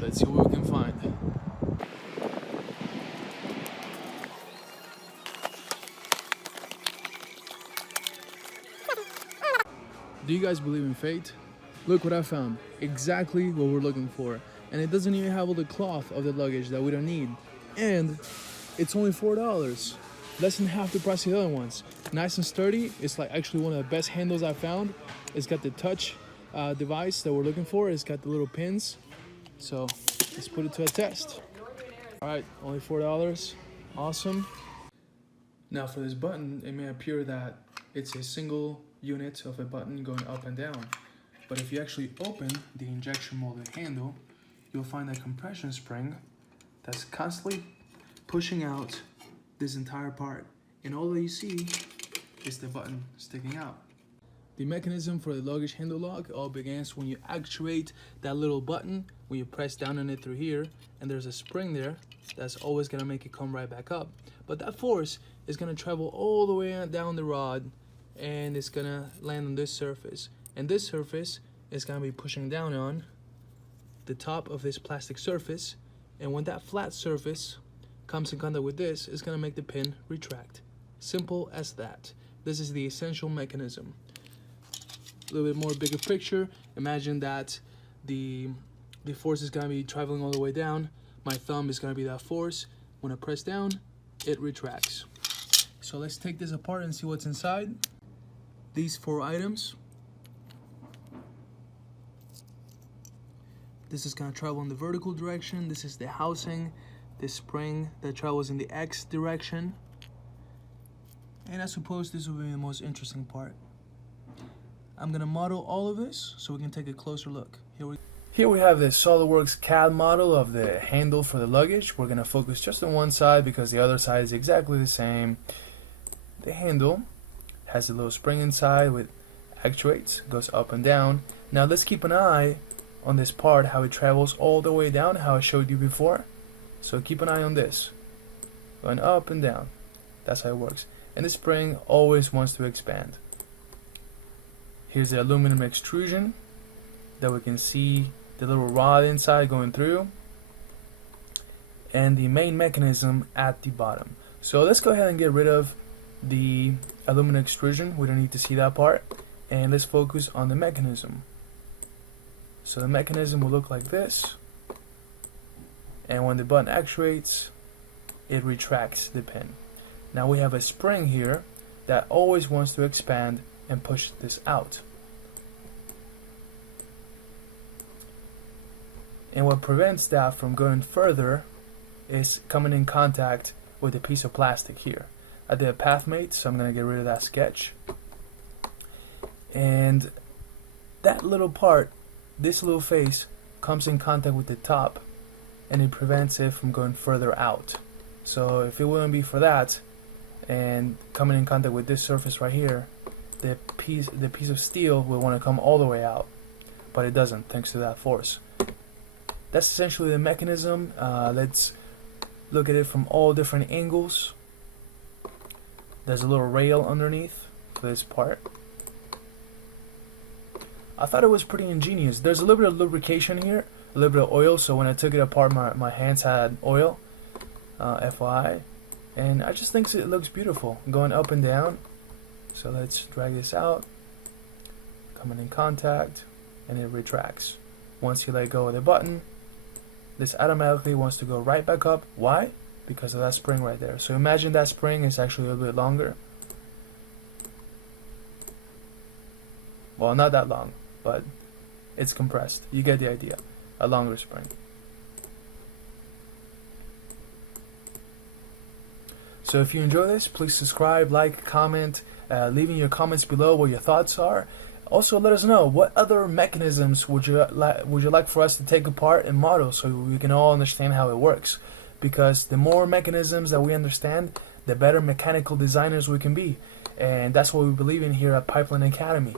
Let's see what we can find. Do you guys believe in fate? Look what I found. Exactly what we're looking for. And it doesn't even have all the cloth of the luggage that we don't need. And it's only $4. Less than half the price of the other ones. Nice and sturdy. It's like actually one of the best handles I found. It's got the touch device that we're looking for. It's got the little pins. So let's put it to a test. All right, only $4. Awesome. Now for this button, it may appear that it's a single unit of a button going up and down. But if you actually open the injection molded handle, you'll find a compression spring that's constantly pushing out this entire part. And all that you see is the button sticking out. The mechanism for the luggage handle lock all begins when you actuate that little button, when you press down on it through here, and there's a spring there that's always gonna make it come right back up. But that force is gonna travel all the way down the rod, and it's gonna land on this surface. And this surface is gonna be pushing down on the top of this plastic surface. And when that flat surface comes in contact with this, it's gonna make the pin retract. Simple as that. This is the essential mechanism. A little bit more bigger picture. Imagine that the force is gonna be traveling all the way down. My thumb is gonna be that force. When I press down, it retracts. So let's take this apart and see what's inside. These 4 items. This is gonna travel in the vertical direction. This is the housing, the spring that travels in the X direction. And I suppose this will be the most interesting part. I'm gonna model all of this so we can take a closer look. Here we have the SolidWorks CAD model of the handle for the luggage. We're gonna focus just on one side because the other side is exactly the same. The handle has a little spring inside with actuates, goes up and down. Now let's keep an eye on this part, how it travels all the way down, how I showed you before. So keep an eye on this, going up and down. That's how it works. And the spring always wants to expand. Here's the aluminum extrusion that we can see the little rod inside going through, and the main mechanism at the bottom. So let's go ahead and get rid of the aluminum extrusion. We don't need to see that part, and let's focus on the mechanism. So the mechanism will look like this, and when the button actuates, it retracts the pin. Now we have a spring here that always wants to expand and push this out. And what prevents that from going further is coming in contact with a piece of plastic here. I did a path mate, so I'm going to get rid of that sketch. And that little part, this little face, comes in contact with the top, and it prevents it from going further out. So if it wouldn't be for that, and coming in contact with this surface right here, the piece of steel will want to come all the way out, but it doesn't thanks to that force. That's essentially the mechanism. Let's look at it from all different angles. There's a little rail underneath for this part. I thought it was pretty ingenious. There's a little bit of lubrication here, a little bit of oil, so when I took it apart my hands had oil, FYI. And I just think it looks beautiful, going up and down. So let's drag this out, coming in contact, and it retracts. Once you let go of the button, this automatically wants to go right back up. Why? Because of that spring right there. So imagine that spring is actually a little bit longer. Well, not that long, but it's compressed. You get the idea. A longer spring. So if you enjoy this, please subscribe, like, comment, leaving your comments below what your thoughts are. Also, let us know what other mechanisms would you like for us to take apart and model so we can all understand how it works. Because the more mechanisms that we understand, the better mechanical designers we can be. And that's what we believe in here at Pipeline Academy.